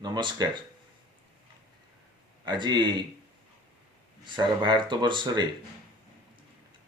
नमस्कार। आज सारा भारत वर्ष रे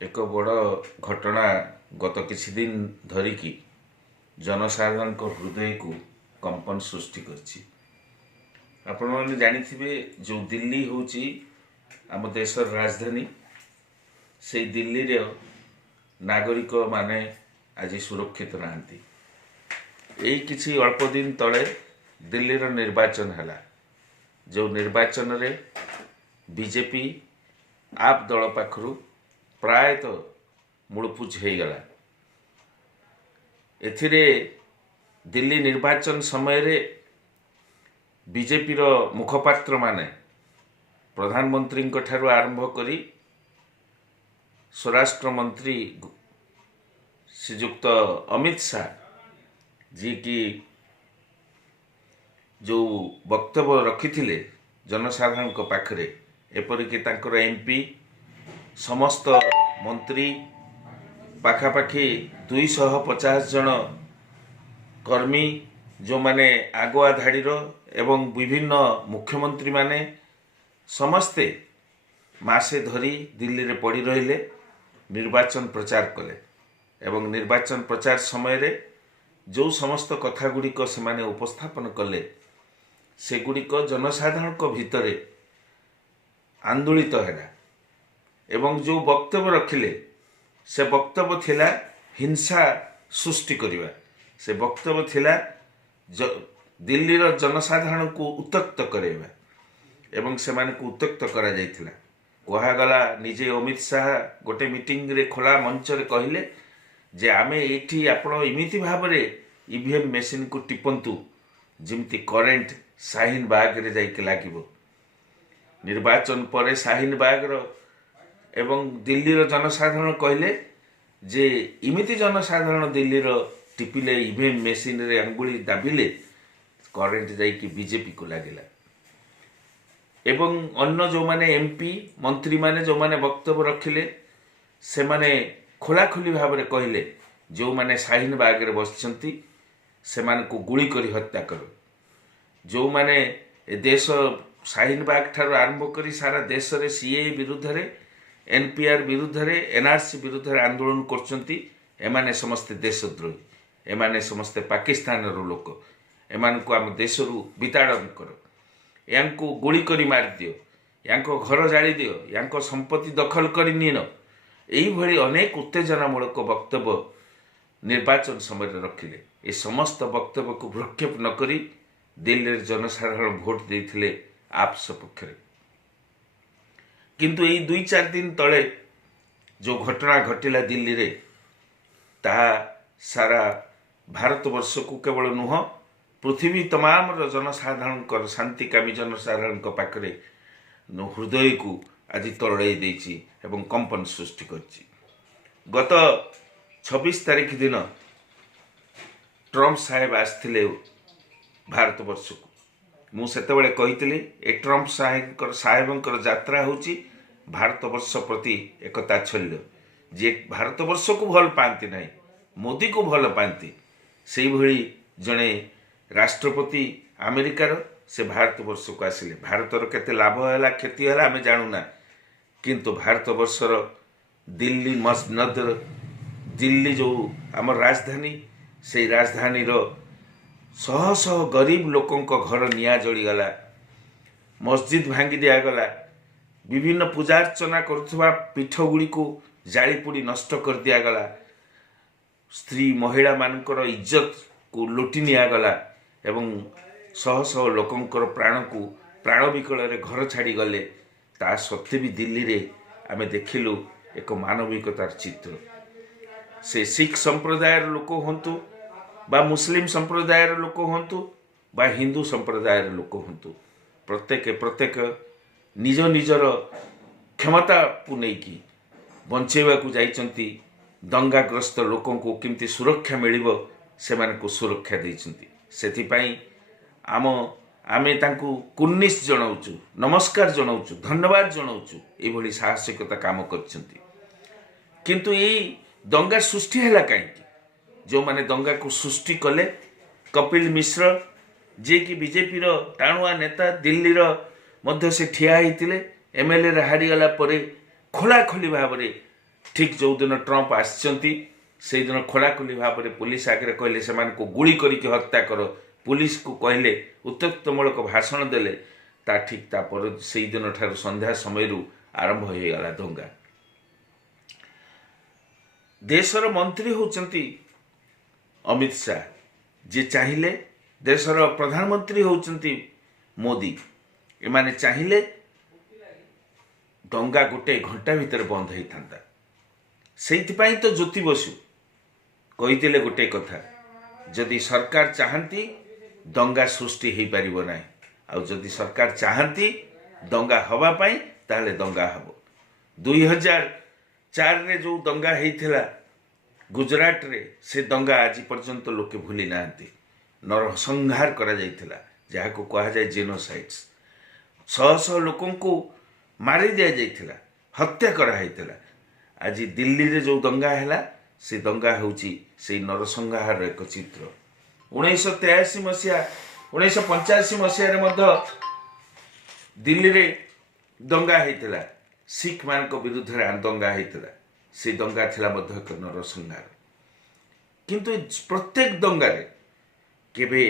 एक बड़ घटना गत किछि दिन धरिकी जनसाधारण हृदय को कंपन सृष्टि करछि। आपण माने जानिथिबे जो दिल्ली होची आम देशर राजधानी, से दिल्ली रे नागरिक माने आज सुरक्षित नाहंती। एई किछि अल्प दिन तले दिल्ली रो निर्वाचन हला, जो निर्वाचन रे बीजेपी आप दल पाखरु प्रायतः मुड़पुच हो गला। एथिरे दिल्ली निर्वाचन समय रे बीजेपी रो मुखपात्र माने प्रधानमंत्री ठारू आरंभ करी स्वराष्ट्र मंत्री श्रीयुक्त अमित शाह जी की जो वक्तव्य रखिथिले जनसाधारण को पाखरे, एपरिकी तांकर एमपी समस्त मंत्री पाखापाखी 250 जन कर्मी जो माने आगुआ धाड़ीर एवं विभिन्न मुख्यमंत्री माने समस्ते मासे धरी दिल्ली रे पड़ी रहिले, निर्वाचन प्रचार कले एवं निर्वाचन प्रचार समय रे जो समस्त कथा गुड़िक से माने उपस्थापन कले सेगुड़िक जनसाधारण को भितरे आंदोलित है एवं जो वक्तव्य रखिले से वक्तव्य थिला हिंसा सृष्टि करिवा। से वक्तव्य थिला दिल्ली रो जनसाधारण को उत्तक्त करेवा एवं से माने को उत्तक्त करा जायथिला। कहा गला निजे अमित शाह गोटे मीटिंग रे खोला मंच रे कहिले जे आमे एठी आपण इमिति भाबरे ईवीएम मशीन को टिपंतु जिमती करेंट शाहीन बाग रे जाइके लागिबो। निर्वाचन पर शाहीन बाग रो एवं दिल्ली रो जनसाधारण कहले जे इमिति जनसाधारण दिल्ली रो टिपिले ईवीएम मशीन रे अंगुली दाबिले करेंट जाइके बीजेपी को लागिला। एवं अन्य जो माने एमपी मंत्री माने जो माने वक्तव्य रखिले से माने खोलाखोली भाव में कहले जो माने शाहीन बाग रे बसचंती से माने को गुली करी हत्या करो। जो माने देश शाहीन बाग ठार आरंभ करी सारा देश रे सीए विरुद्ध रे एनपीआर विरुद्ध रे एनआरसी विरुद्ध रे आंदोलन करचंती, एमाने समस्त देशद्रोही, एमाने समस्त पाकिस्तान रो लोक, एमान को आम देश रु विताड़न करो, यांको गुली करी मार दियो, यांको घर जाली दियो, यांको संपत्ति दखल करी निनो। यही भली अनेक उत्तेजनामूलक वक्तव्य निर्वाचन समय रखिले। ये समस्त वक्तव्य को भ्रक्षेप न करी दिल्ली जनसाधारण भोट देथिले आप सपक्ष रे। किंतु यही 2-4 दिन तले जो घटना घटिला दिल्ली रे, ताहा सारा भारत वर्ष को केवल नुह पृथ्वी तमाम जनसाधारण शांतिकामी जनसाधारण पाखरे हृदय को आज तड़ाई देछि एवं कंपन सृष्टि करछि। गत 26 तारीख दिन ट्रम्प साहेब आसथिले भारत वर्ष को। मु सेतेबेले कहितली ए ट्रम्प साहेबंकर यात्रा होछि भारत वर्ष प्रति एक ताच्छल्य। जे भारत वर्ष को भल पांती नहीं, मोदी को भल पांती, सेई भली जने राष्ट्रपति अमेरिकार से भारत वर्ष को आसिले। भारतर केते लाभ है क्षति है आम जानुना, किंतु भारत वर्षर दिल्ली मसनद दिल्ली जो आम राजधानी, से राजधानी रो शह शह गरीब लोकों को घर निया जलीगला, मस्जिद भांगी दिगला, विभिन्न पूजा अर्चना करुवा पीठ गुड़ी को जालीपोड़ी नष्ट कर दिगला, स्त्री महिला मानकर इज्जत को लुटि निगला एवं शह शह लोकंकर प्राण को प्राण विकल रे घर छाड़ी गले। ता सत्वे भी दिल्ली रे आमे देखिलु एक मानविकतार चित्र। से सिख संप्रदाय लोक हंतु बा मुस्लिम संप्रदाय लोक हंतु बा हिंदू संप्रदाय लोक हंतु, प्रत्येक निज निजर क्षमता को लेकिन बंचेवा को जाइचंती। दंगाग्रस्त लोकों को किमती सुरक्षा मिलिबो से माने को सुरक्षा देइचंती। सेथिपाई आमे तांकु कुन्निस जनाउचु, नमस्कार जनाउचु, धन्यवाद जनाउचु, एभली साहसिकता काम करचंती। किंतु यही दंगा सृष्टि है कहीं, जो माने दंगा को सृष्टि कले कपिल मिश्र जे कि बीजेपी टाणुआ नेता दिल्लीर मध्य से ठिया होते एमएलए हारीगला खोलाखोली भाव में ठीक जो दिन ट्रंप आसचंती से दिन खोलाखोली भाव में पुलिस आगे कहले से गुली करके हत्या कर पुलिस को कहले उत्तेजनामूलक भाषण देले ता ठीक तापर से दिन ठार संध्या समय आरंभ हो गला दंगा। देशर मंत्री होचंती अमित शाह जे चाहिए देशर प्रधानमंत्री होचंती मोदी एमाने चाहिए दंगा गोटे घंटा भीतर बंद होता से तो ज्योति बसु कही गोटे कथा जदि सरकार चाहती दंगा सृष्टि हो पार ना आदि सरकार चाहती दंगा हवापाई ताहले दंगा हम 2004 रे जो दंगा होता गुजरात रे से दंगा आज पर्यंत लोके भूली ना नरसंहार करा जाइथिला जहाँ को कहा जाए जेनोसाइड्स शह शह लोकों को मारी दिया जाइथिला हत्या करा होता आज दिल्ली रे जो दंगा है से दंगा होची से नरसंहार एक चित्र 1983 मसीहा 1985 मसीह दिल्ली रे दंगा होता सिख मान विरुद्ध दंगा होता से दंगा थिला मध्य एक नरसंहार किंतु प्रत्येक दंगारे केबे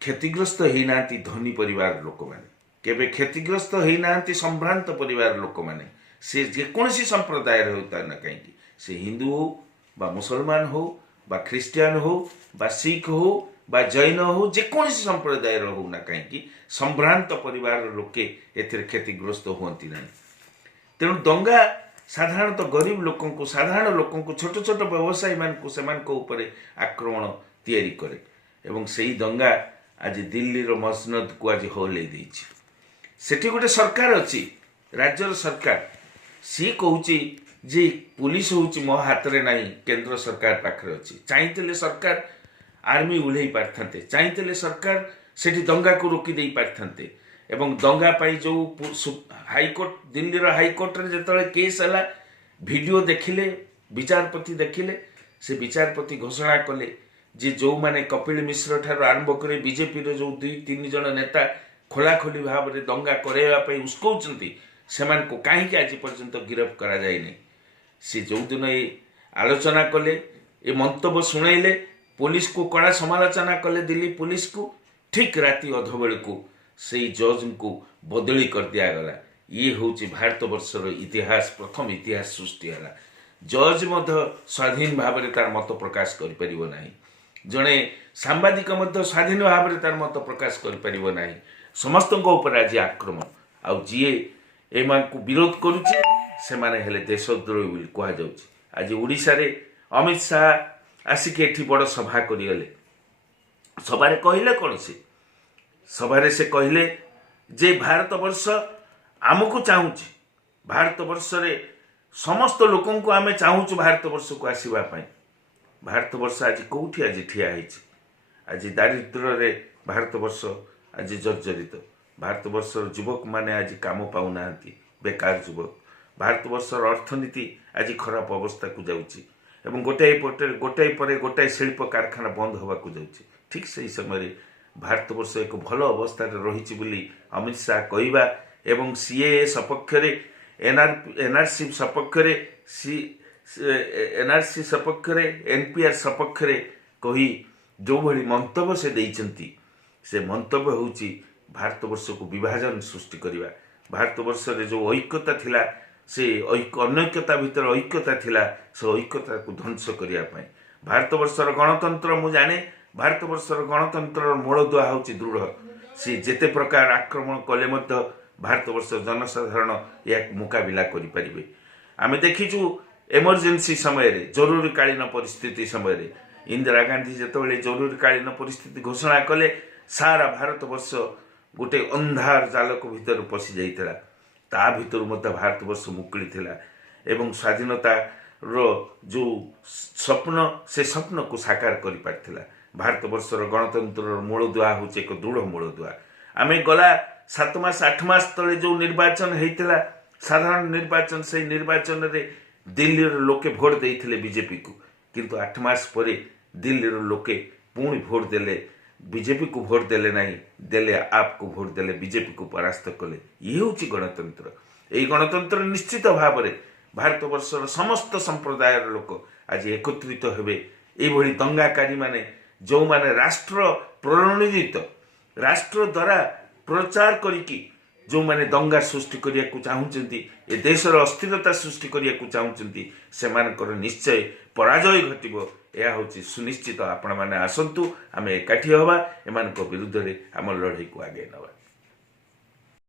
क्षतिग्रस्त होई नांती धनी परिवार लोक माने केबे क्षतिग्रस्त होई नांती संभ्रांत परिवार लोक माने से जेकोसी संप्रदाय होता ना कहीं से हिंदू हो बा मुसलमान हो बा ख्रिस्टियान हो बा सिख हो बा जैन हो जेकोसी संप्रदाय हो ना कहीं संभ्रांत परिवार लोके एथिर क्षतिग्रस्त हुंती ना तेणु दंगा साधारणतः गरीब लोकों को साधारण लोकों को छोट छोट व्यवसायी मान को सेमान को ऊपर आक्रमण तैयारी करे एवं सही दंगा आज दिल्ली रो मसनद को आज होले देछि सेठी गोटे सरकार अच्छी राज्यर सरकार सी कहूची जे पुलिस होची मो हाथ रे नहीं केंद्र सरकार पाखरे अच्छी चाहिए सरकार आर्मी उल्लई पारथांते चाहिए सरकार सेठी दंगा को रोकी दे पारथांते एवं दंगा पाई जो हाईकोर्ट दिल्ली रो हाईकोर्ट रे जेतले केस हला वीडियो देखिले विचारपति देखिले से विचारपति घोषणा कले जे जो माने कपिल मिश्र ठार आरंभ करे बीजेपी रो जो 2-3 जन नेता खोलाखोली भाव में दंगा कराइबा पई उस्कौचंती सेमान को काहे आज पर्यंत गिरफ्त करा जाय नै से जो दिन ये आलोचना कले ये मंतव्य शुणाइले पुलिस को कड़ा समालोचना कले दिल्ली पुलिस को ठीक राति अध बेल को से जज को बदली कर दिया गला ये हूँ भारत वर्षर इतिहास प्रथम इतिहास सृष्टि है जज स्वाधीन भाव में तार मत प्रकाश कर जड़े सांबादिक स्वाधीन भाव में तार मत प्रकाश कर समस्त आज आक्रमण आउ जी एम को विरोध करुचे से देशद्रोही बोली कहुच्छे आज ओडिशा रे अमित शाह आसिक एठी बड़ सभा करगले सभारे कहले कौन से सभारे से कहले जे भारत वर्ष आमको चाहूँच भारत वर्ष रे समस्त लोकों को आमे चाहूँ भारत वर्ष को आसवा भारत वर्ष आज कौटी आज ठिया आज दारिद्र्य रे भारत वर्ष आज जर्जरित भारत वर्षर युवक माने आज काम पाऊना बेकार युवक भारत वर्षर अर्थनीति आज खराब अवस्था को जाउची एवं गोटाए पर गोटाए शिल्प कारखाना बंद होगा जाउची ठीक से समय भारत वर्ष एक भल अवस्था रही बोली अमित शाह कहवा एवं सीए सपक्ष एनआरसी सपक्ष एनआरसी सपक्ष एनपीआर सपक्ष कही जो भली मंतव्य से देइचंती से मंतव्य होची भारत वर्ष को विभाजन सृष्टि करवा भारत वर्ष रे जो ऐक्यता थिला से अनैक्यता भितर ऐक्यता थिला से ऐक्यता को ध्वंस करने भारत वर्षर गणतंत्र मु जाने भारत वर्षर गणतंत्र मूलदुआ हूँ दृढ़ सी जेते प्रकार आक्रमण कले भारत वर्ष जनसाधारण या मुकाबिला करें आम देखीचु एमरजेंसी समय जरूरीकालीन परिस्थिति समय इंदिरा गांधी जिते जरूरीकालीन परिस्थिति घोषणा कले सारा भारत वर्ष गोटे अंधार जालक भीतर पशि जाइथिला ता भीतर भारत वर्ष मुकुली थिला एवं स्वाधीनता रो जो स्वप्न से स्वप्न को साकार कर पारथिला भारत वर्षर गणतंत्र मूलदुआ हूँ एक दृढ़ मूलदुआ आम गला 7 मास 8 मास तले जो निर्वाचन होता साधारण निर्वाचन से निर्वाचन रे दिल्ली लोके भोट देते बीजेपी को किंतु 8 मास पर दिल्ली लोके पुणी भोट देले बीजेपी को भोट देले नहीं देले आपको भोट देले बीजेपी को परास्त कले ये हूँ गणतंत्र। यही गणतंत्र निश्चित भाव में भारत वर्षर समस्त संप्रदाय लोक आज एकत्रित हेबे। यही दंगाकारी माने जो माने राष्ट्र प्रणोदित राष्ट्र द्वारा प्रचार करिकी जो माने दंगा सृष्टि करिया को चाहूचंती ए देशर अस्थिरता सृष्टि करिया को चाहूचंती सेमानकर निश्चय पराजय घटिबो। यह हूँ सुनिश्चित। आपण मैंने आसतु आम एकाठी हवा एमान विरुद्ध में आम लड़ाई को आगे नवा।